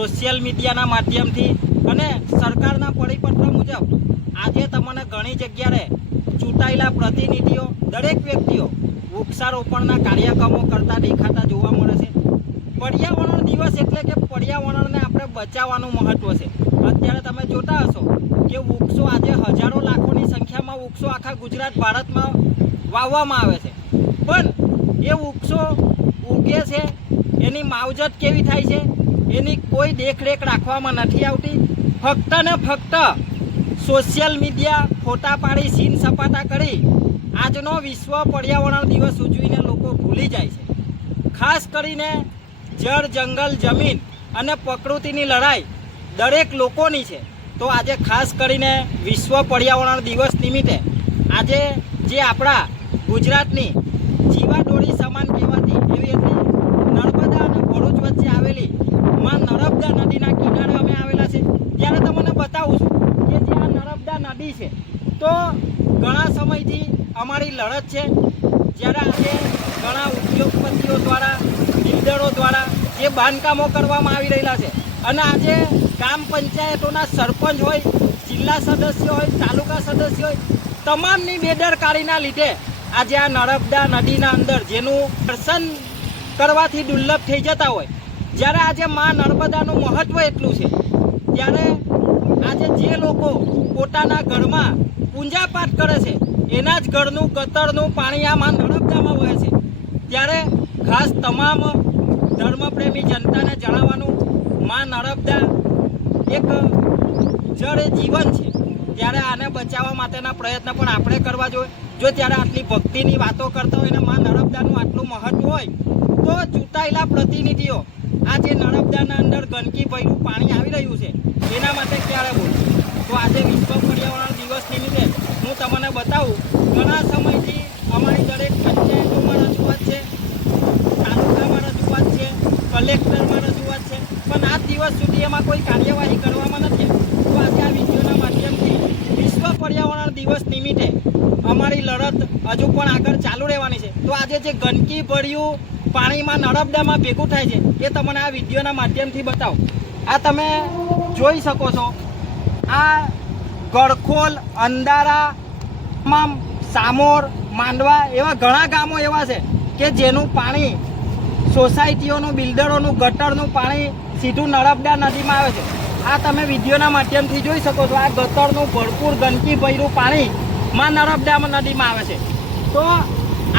Social મીડિયાના માધ્યમથી અને સરકારના પરિપત્ર મુજબ આજે તમને ઘણી જગ્યાએ ચૂંટાયેલા પ્રતિનિધિઓ દરેક વ્યક્તિઓ વૃક્ષારોપણના કાર્યક્રમો કરતા દેખાતા જોવા મળે છે। પર્યાવરણ દિવસ એટલે કે પર્યાવરણને આપણે બચાવવાનું મહત્વ છે। અત્યારે તમે જોતા હશો કે વૃક્ષો આજે હજારો લાખોની સંખ્યામાં વૃક્ષો આખા ગુજરાત ભારતમાં વાવવામાં આવે છે, પણ એ વૃક્ષો ઉગે છે એની માવજત કેવી થાય છે એની કોઈ દેખરેખ રાખવામાં નથી આવતી। ફક્ત ને ફક્ત સોશિયલ મીડિયા ફોટા પાડી સીન સપાટા કરી આજનો વિશ્વ પર્યાવરણ દિવસ ઉજવીને લોકો ભૂલી જાય છે। ખાસ કરીને જળ જંગલ જમીન અને પ્રકૃતિની લડાઈ દરેક લોકોની છે, તો આજે ખાસ કરીને વિશ્વ પર્યાવરણ દિવસ નિમિત્તે આજે જે આપણા ગુજરાતની જીવાદોરી સમાન કહેવાતી એવી હતી નર્મદા અને ભરૂચ વચ્ચે આવેલી માં નર્મદા નદીના કિનારે અમે આવેલા છે। ત્યારે તમને બતાવું છું કે જે આ નર્મદા નદી છે તો ઘણા સમયથી અમારી લડત છે। જ્યારે આજે ઘણા ઉદ્યોગપતિઓ દ્વારા બિલ્ડરો દ્વારા જે બાંધકામો કરવામાં આવી રહેલા છે અને આજે ગ્રામ પંચાયતોના સરપંચ હોય, જિલ્લા સદસ્ય હોય, તાલુકા સદસ્ય હોય, તમામની બેદરકારીના લીધે આજે આ નર્મદા નદીના અંદર જેનું દર્શન કરવાથી દુર્લભ થઈ જતા હોય, જ્યારે આજે માં નર્મદાનું મહત્વ એટલું છે ત્યારે આજે જે લોકો પોતાના ઘરમાં પૂજાપાઠ કરે છે એના જ ઘરનું ગટરનું પાણી આ માં નર્મદામાં વહે છે। ત્યારે ખાસ તમામ ધર્મપ્રેમી જનતાને જણાવવાનું માં નર્મદા એક જળ એ જીવન છે, ત્યારે આને બચાવવા માટેના પ્રયત્ન પણ આપણે કરવા જોઈએ। જો ત્યારે આટલી ભક્તિની વાતો કરતા હોય ને માં નર્મદાનું આટલું મહત્વ હોય તો ચૂંટાયેલા પ્રતિનિધિઓ આ જે નર્મદાના અંદર ગંદકી ભર્યું પાણી આવી રહ્યું છે એના માટે ક્યારે બોલું? તો આજે વિશ્વ પર્યાવરણ દિવસ નિમિત્તે હું તમને બતાવું ઘણા સમયથી અમારી દરેક પંચાયતોમાં રજૂઆત છે, તાલુકામાં રજૂઆત છે, કલેક્ટરમાં રજૂઆત છે, પણ આજ દિવસ સુધી એમાં કોઈ કાર્યવાહી કરવામાં નથી। તો આજે આ વિડીયોના માધ્યમથી વિશ્વ પર્યાવરણ દિવસ નિમિત્તે અમારી લડત હજુ પણ આગળ ચાલુ રહેવાની છે। તો આજે જે ગંદકી ભર્યું પાણીમાં નર્મદામાં ભેગું થાય છે એ તમને આ વિડીયોના માધ્યમથી બતાવો। આ તમે જોઈ શકો છો આ ગળખોલ, અંધારા, તમામ સામોર, માંડવા એવા ઘણા ગામો એવા છે કે જેનું પાણી સોસાયટીઓનું, બિલ્ડરોનું, ગટરનું પાણી સીધું નર્મદા નદીમાં આવે છે। આ તમે વિડીયોના માધ્યમથી જોઈ શકો છો આ ગટરનું ભરપૂર ગંદકી ભર્યું પાણી માં નર્મદા નદીમાં આવે છે। તો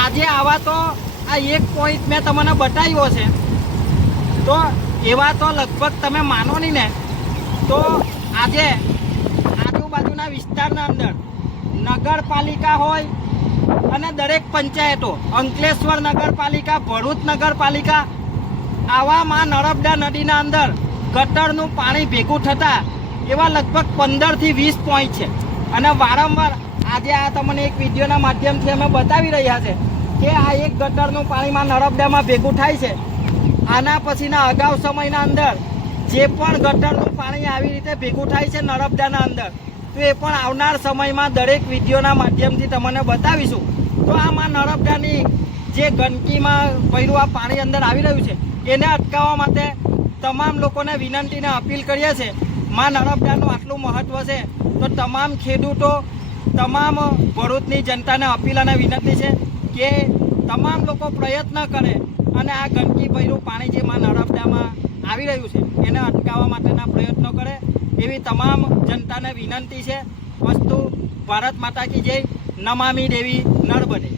આજે આવા તો આ એક પોઈન્ટ મેં તમને બતાવ્યો છે, તો એવા તો લગભગ તમે માનો નહીં ને તો આજે આજુબાજુના વિસ્તારના અંદર નગરપાલિકા હોય અને દરેક પંચાયતો, અંકલેશ્વર નગરપાલિકા, ભરૂચ નગરપાલિકા, આવામાં નર્મદા નદીના અંદર ગટરનું પાણી ભેગું થતાં એવા લગભગ 15થી 20 પોઈન્ટ છે અને વારંવાર આજે આ તમને એક વિડીયોના માધ્યમથી અમે બતાવી રહ્યા છે કે આ એક ગટરનું પાણીમાં નર્મદામાં ભેગું થાય છે। આના પછીના અગાઉ સમયના અંદર જે પણ ગટરનું પાણી આવી રીતે ભેગું થાય છે નર્મદાના અંદર, તો એ પણ આવનાર સમયમાં દરેક વિડીયોના માધ્યમથી તમને બતાવીશું। તો આમાં નર્મદાની જે ગંદકીમાં ભર્યું આ પાણી અંદર આવી રહ્યું છે એને અટકાવવા માટે તમામ લોકોને વિનંતીને અપીલ કરીએ છીએ। માં નર્મદાનું આટલું મહત્વ છે તો તમામ ખેડૂતો, તમામ ભરૂચની જનતાને અપીલ અને વિનંતી છે કે તમામ લોકો પ્રયત્ન કરે અને આ ગંદકી ભર્યું પાણી જે માં નર્મદામાં આવી રહ્યું છે એને અટકાવવા માટેના પ્રયત્નો કરે એવી તમામ જનતાને વિનંતી છે। વસ્તુ ભારત માતા કી જય, નમામિ દેવી નર્મદે।